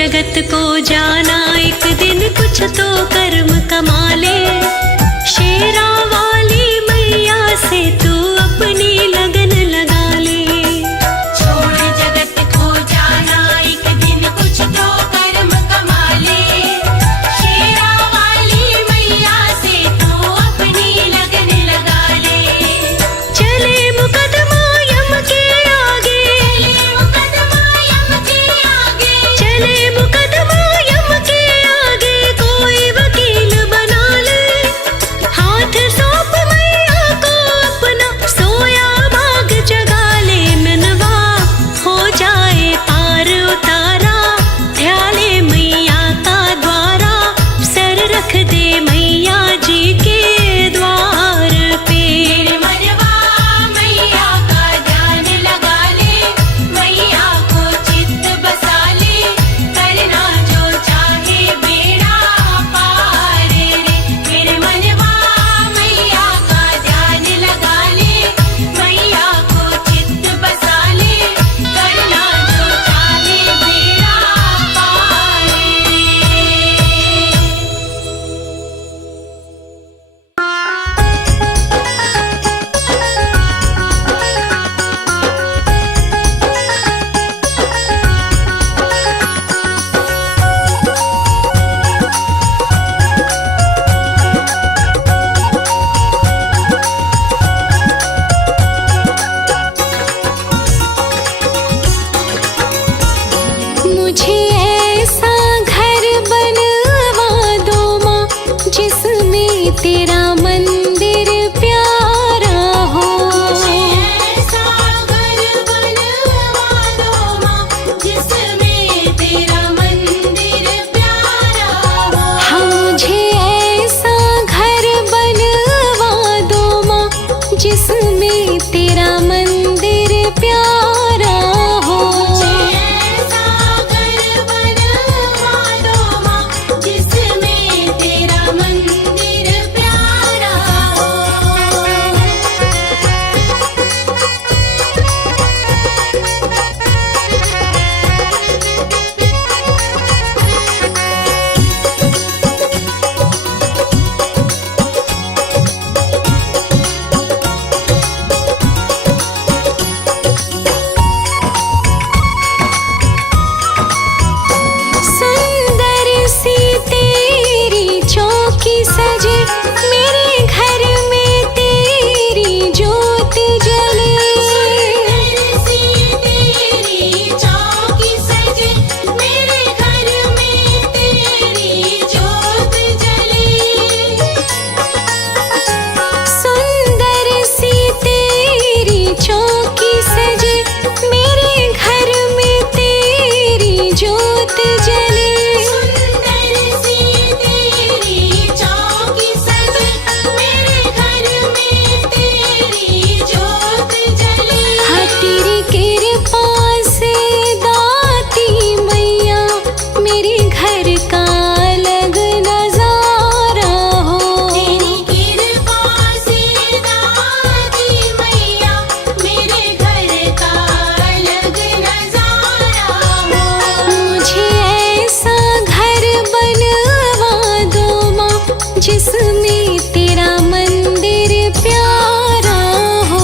जगत को जाना एक दिन कुछ तो कर्म कमा ले। शेरा वाली मैया से तू अपनी लगन लगा ले। छोड़ जगत को जाना एक दिन कुछ तो कर्म कमा ले। शेरा वाली मैया से तू अपनी लगन लगा ले। चले मुकदमा यम के आगे, चले मुकदमा यम के आगे, चले मुकदमा यम के आगे, कोई वकील बना ले। हाथ सौंप मैया को अपना, सोया भाग जगा ले। मनवा हो जाए पार उतारा, ध्याले मैया का द्वारा। सर रख दे मैया जी के द्वार पे। तेरे मनवा मैया का ध्यान लगा ले। मैया को चित्त बसा ले। करना जो चाहे बेड़ा पार रे। तेरे मनवा मैया का ध्यान लगा ले। मैया को चित्त बसा ले। करना जो चाहे बेड़ा पार मुझे ऐसा घर बनवा दो माँ, जिसमें तेरा मंदिर प्यारा हो। ऐसा घर बनवा दो माँ, जिसमें तेरा मंदिर प्यारा हो। हाँ, मुझे ऐसा घर बनवा दो माँ, जिसमें तेरा मंदिर प्यारा हो। ऐसा घर बनवा दो माँ, जिसमें तेरा मंदिर प्यारा हो। सुंदर सी तेरी चौकी सजे, मेरे घर में तेरी ज्योत जले। सी तेरी चौकी सजे, मेरे घर में तेरी ज्योत जले। सुंदर सी तेरी चौकी सजे, मेरे घर में तेरी ज्योत जले। सुंदर सी तेरी चौकी सजे, मेरे घर में तेरी ज्योत जले। हाँ, तेरी कृपा से दाती मैया, मेरे घर का अलग नजारा हो। तेरी कृपा से दाती मैया, मेरे घर का अलग नजारा हो। मुझे ऐसा घर बनवा दो माँ, जिसमें तेरा मंदिर प्यारा हो।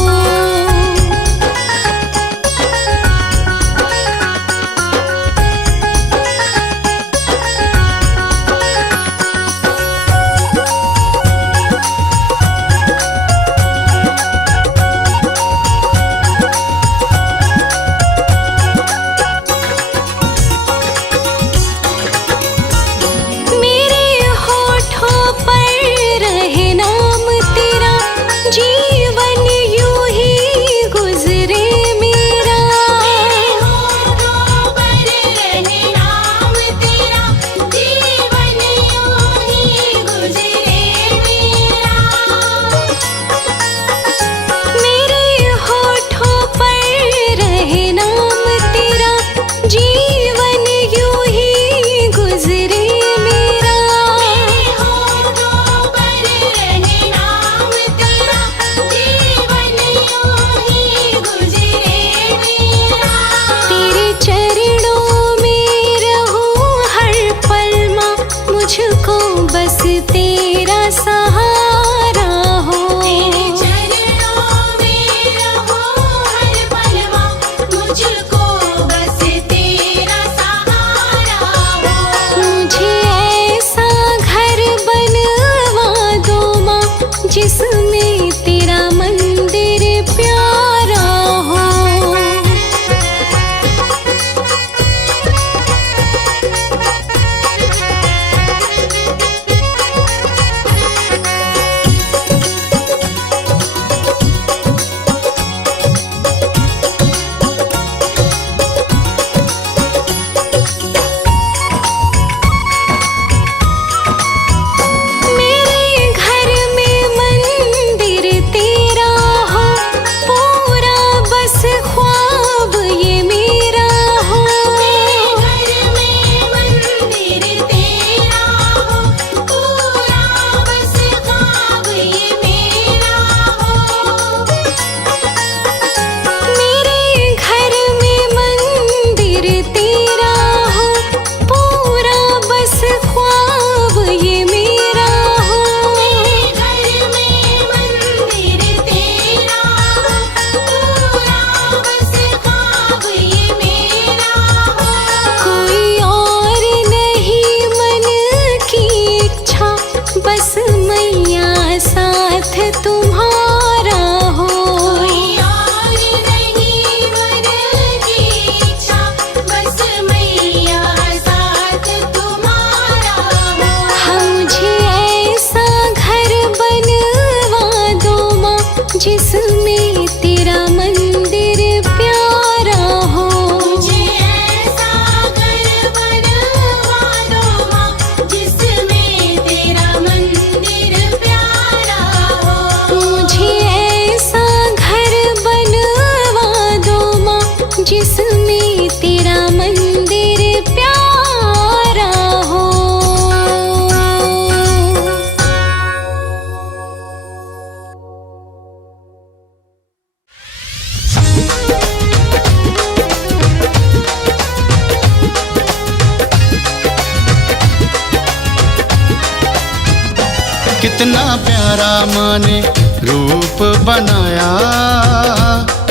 कितना प्यारा माँ ने रूप बनाया,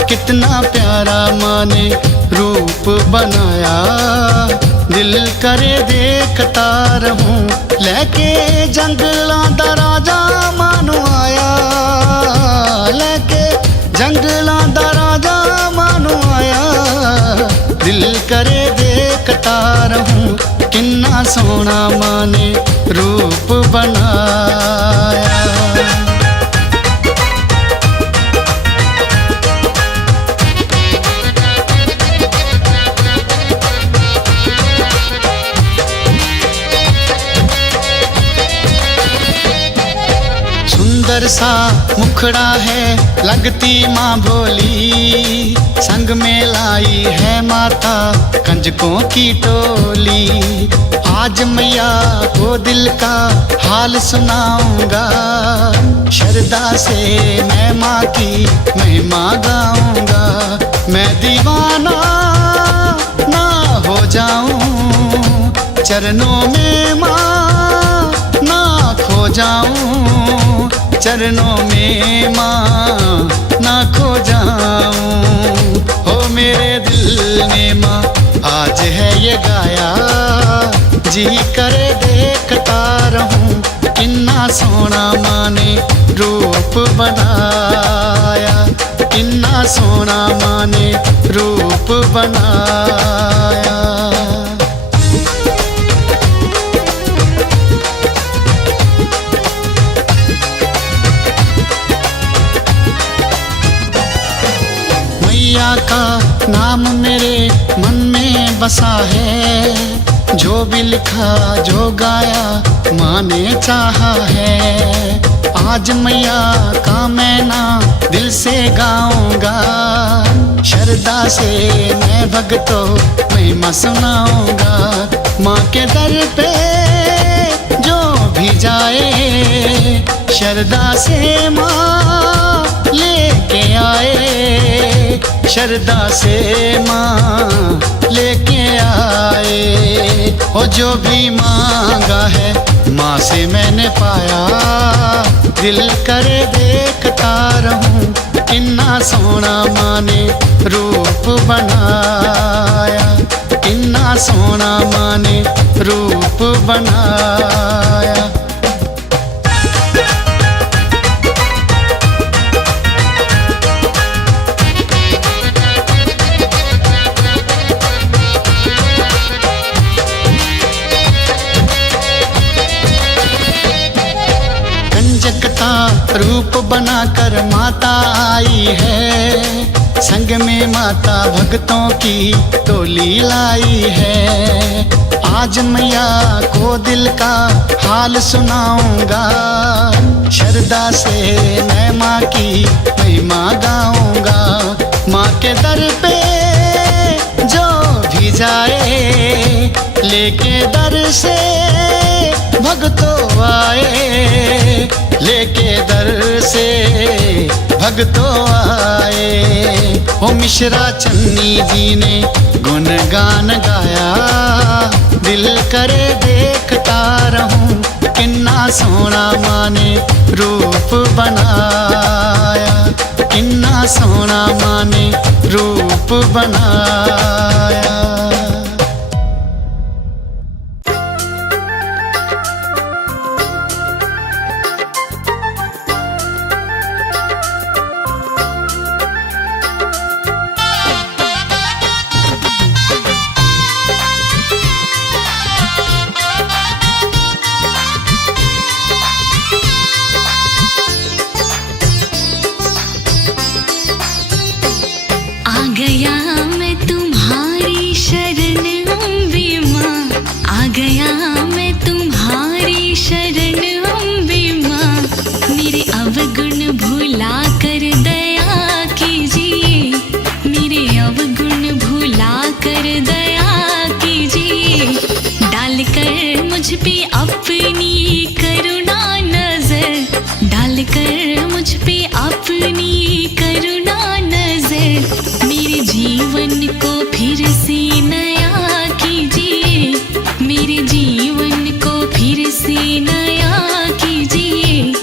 कितना प्यारा माँ ने रूप बनाया। दिल करे देखता रहूं, लेके जंगलां दा राजा मानू आया, लेके जंगलां दा राजा मानू आया। दिल करे देखता रहूं, किन्ना सोहना माँ ने रूप बनाया। सुंदर सा मुखड़ा है, लगती माँ भोली, संग में लाई है माता कंजकों की टोली। आज मैया को दिल का हाल सुनाऊंगा, श्रद्धा से मैं माँ की महिमा गाऊंगा। मैं दीवाना ना हो जाऊं, चरणों में माँ ना खो जाऊं, चरणों में माँ ना खो जाऊं। हो मेरे दिल ने माँ आज है ये गाया, जी करे देखता रहूं, किन्ना सोहना माँ ने रूप बनाया, किन्ना सोहना माँ ने रूप बनाया। मैया का नाम मेरे मन में बसा है, जो भी लिखा जो गाया माँ ने चाहा है। आज मैया का मैं नाम दिल से गाऊंगा, श्रद्धा से मैं भक्तों महिमा सुनाऊंगा। माँ के दर पे जो भी जाए, श्रद्धा से माँ लेके आए, श्रद्धा से माँ लेके आए। और जो भी मांगा है माँ से मैंने पाया, दिल करे देखता रहूं, किन्ना सोहना माँ ने रूप बनाया, किन्ना सोहना माँ ने रूप बनाया। रूप बनाकर माता आई है, संग में माता भक्तों की टोली लाई है। आज मैया को दिल का हाल सुनाऊंगा, श्रद्धा से मैं माँ की महिमा गाऊंगा। माँ के दर पे जो भी जाए, लेके दर से भक्तों आए, लेके दर से भक्तों आए। ओ मिश्रा चन्नी जी ने गुणगान गाया, दिल करे देखता रहूं, किन्ना सोहना माँ ने रूप बनाया, किन्ना सोहना माँ ने रूप बनाया। मेरे जीवन को फिर से नया कीजिए।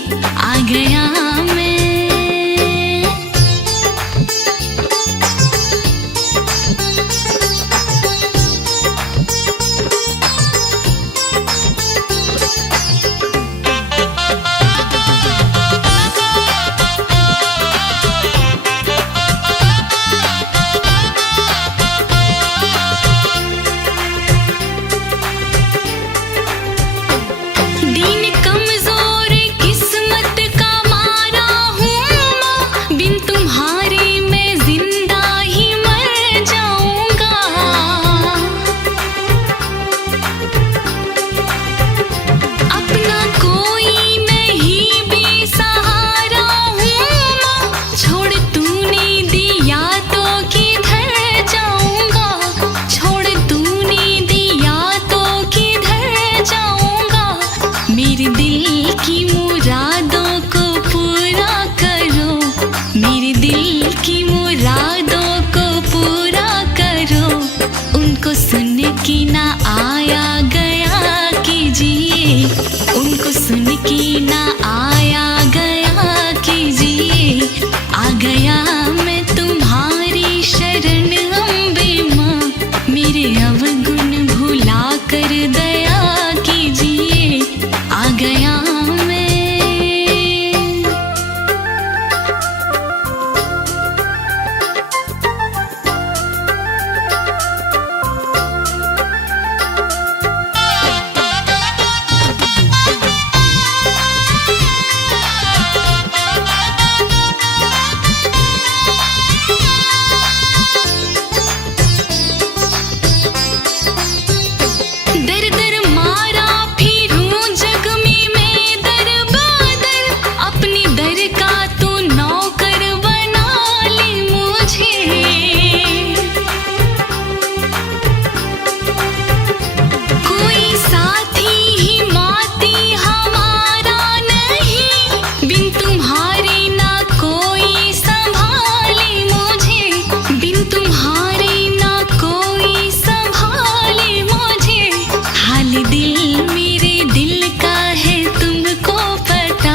दिल मेरे दिल का है तुमको पता,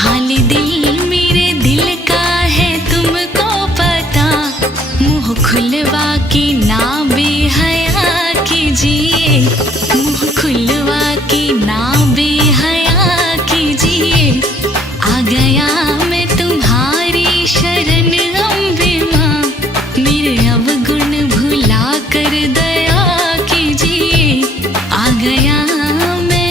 हाल दिल मेरे दिल का है तुमको पता। मुँह खुलवा के ना बेहया कीजिए, मुँह खुलवा के ना बेहया कीजिए। आ गया मैं तुम्हारी शरण अम्बे माँ, मेरे अवगुण भुला कर दया कीजिए। आ गया मैं।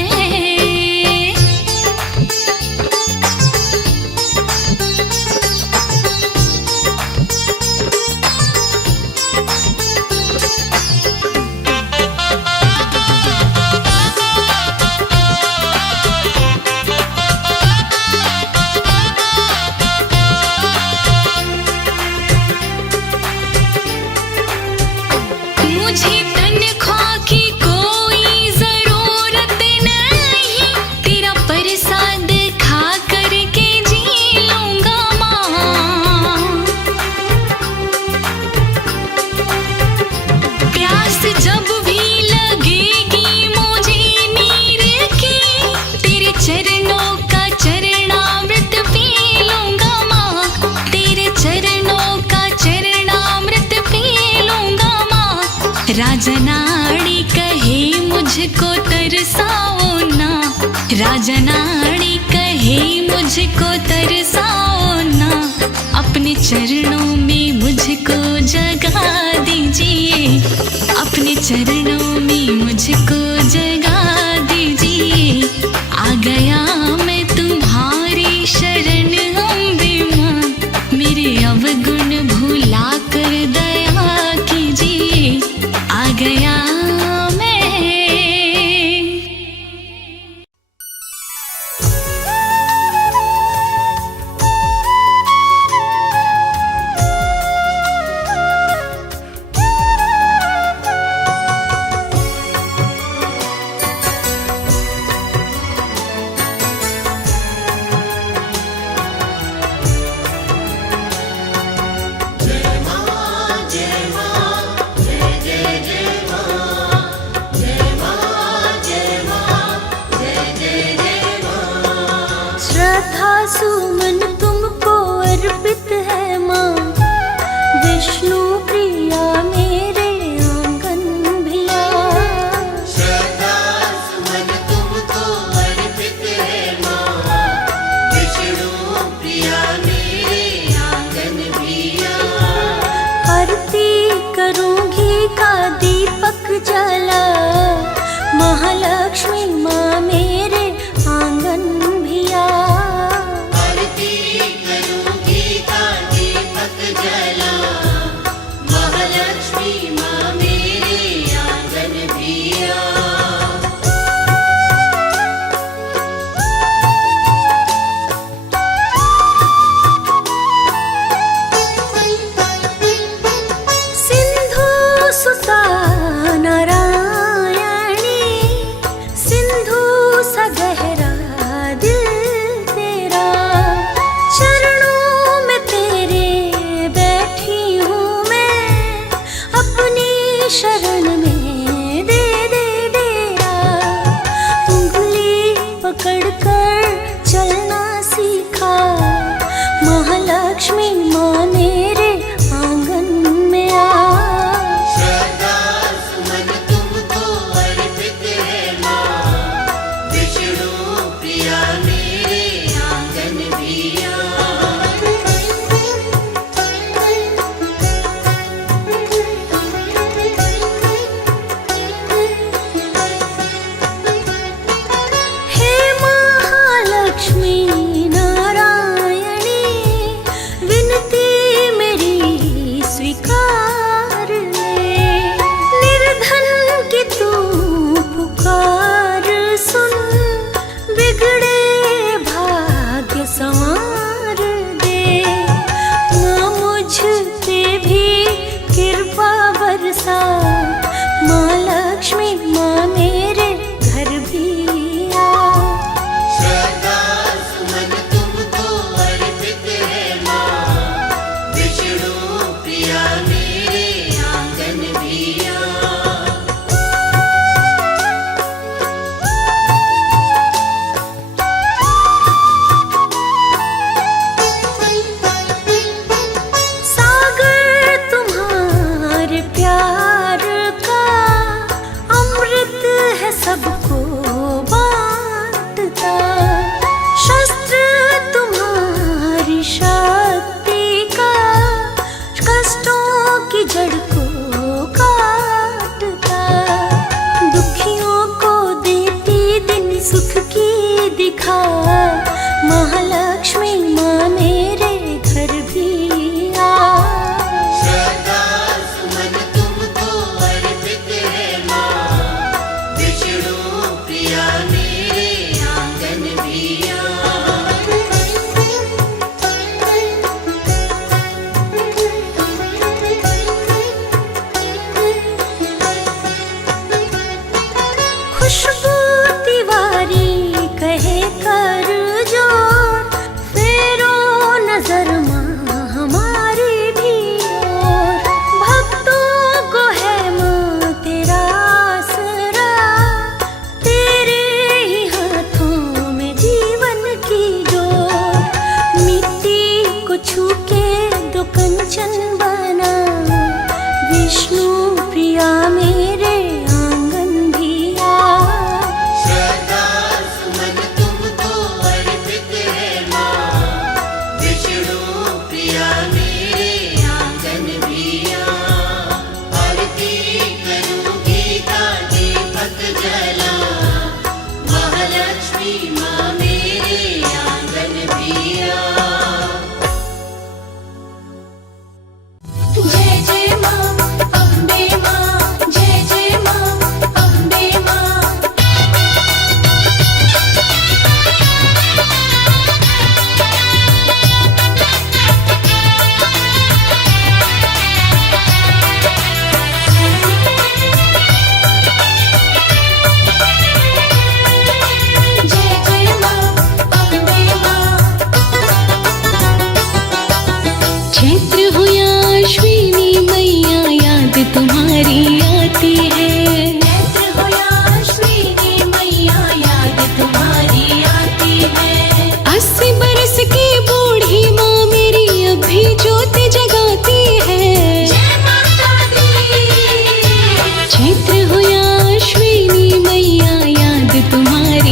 मुझे तनख्वाह की कोई जरूरत नहीं, तेरा प्रसाद खा करके जी लूंगा माँ। प्यास जब भी लगेगी मुझे नीर की, तेरे चरणों का चरणामृत पी लूंगा माँ, तेरे चरणों का चरणामृत पी लूंगा माँ। राजनाड़ी कहे मुझको तरसाओ ना, राजनाड़ी कहे मुझको तरसाओ ना। अपने चरणों में मुझको जगा दीजिए, अपने चरणों में मुझको जगा दीजिए। आ गया मैं तुम्हारी शरण अम्बे माँ, मेरे अवगुण भुला कर दया कीजिए। आ गया मैं। श्रद्धा सुमन तुमको अर्पित है माँ, विष्णु प्रिया मेरे आंगन भिया। श्रद्धा सुमन तुमको अर्पित है माँ, विष्णु प्रिया मेरे आंगन भिया। आरती करूँगी का दीपक जला, महालक्ष्मी माँ मेरे आंगन भिया। आरती करूँगी का दीपक जला, महालक्ष्मी माँ मेरे आंगन भिया। सिंधु सुता नारायणी, सिंधु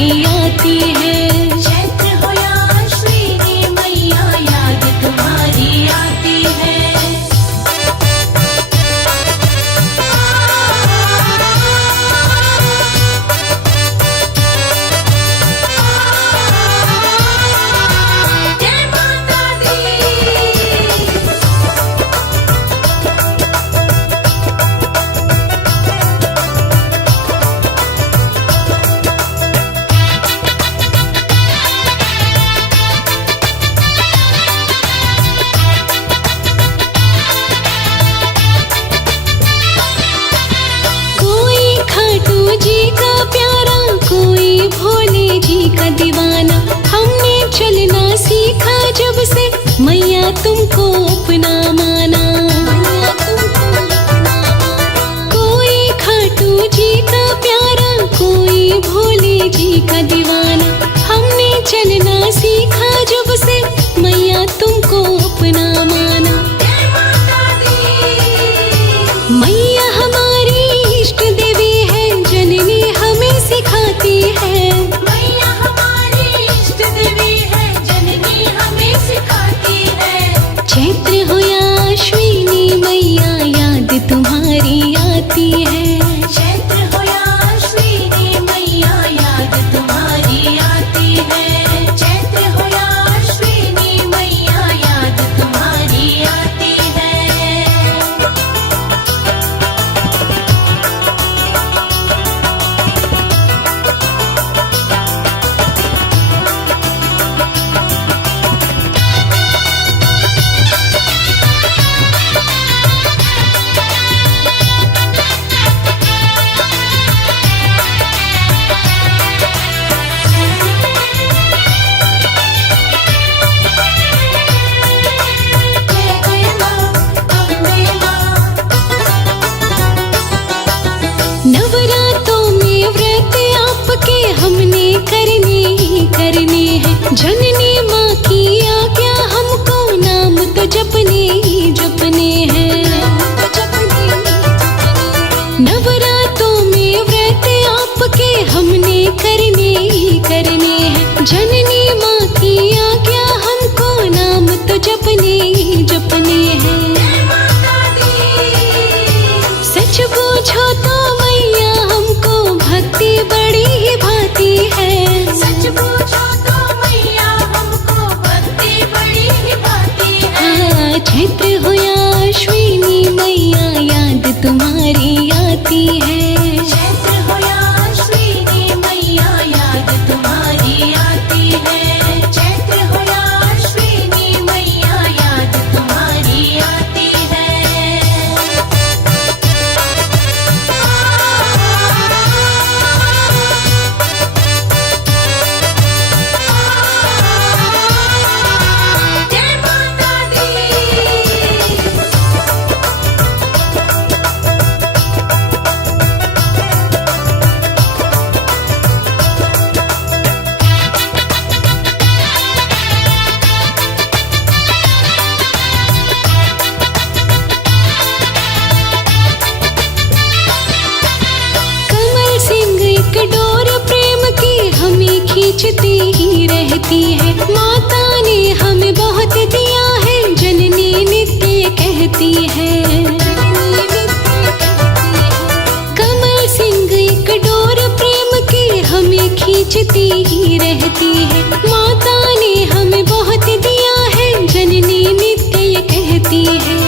तुम्हारी आती है। चैत्र हो या अश्विनी मैया याद तुम्हारी आती है। जय माता दी। कोई खाटू जी का प्यारा, कोई भोले जी का दीवाना। हमने चलना सीखा जब से मैया तुमको अपना माना। कोई खाटू जी का प्यारा, कोई भोले जी का दीवाना। हमने चलना सीखा जब से मैया तुमको अपना माना। जय माता दी। मैया हमारी इष्ट देवी है, जननी हमें सिखाती है। मैया हमारी इष्ट देवी है, जननी हमें सिखाती है। चैत्र हो या अश्विनी मैया याद तुम्हारी आती है। चैत्र हो या अश्विनी मैया याद तुम्हारी आती है। चैत्र हो या अश्विनी मैया याद तुम्हारी आती है। जय जय माँ अम्बे माँ। नवरातों में व्रत आपके हमने करने ही करने हैं। जननी माँ की आज्ञा हमको नाम तो जपने ही जपने हैं। नवरातों में व्रत आपके हमने करने ही करने हैं। जननी माँ की आज्ञा हमको नाम तो जपने ही जपने हैं। जय माता दी। सच पूछो तो मैया हमको भक्ति बड़ी ही भाती है। सच पूछो तो मैया हमको भक्ति बड़ी ही भाती है। हाँ, चैत्र हो या अश्विनी मैया याद तुम्हारी आती है। चैत्र हो या अश्विनी मैया याद तुम्हारी आती है। चैत्र हो या अश्विनी मैया याद तुम्हारी आती है। जय माता दी। कमल सिंह एक डोर प्रेम की हमें खींचती ही रहती है। माता ने हमें बहुत दिया है, जननी नित्य कहती है। कमल सिंह एक डोर प्रेम की हमें खींचती ही रहती है। माता ने हमें बहुत दिया है, जननी नित्य कहती है।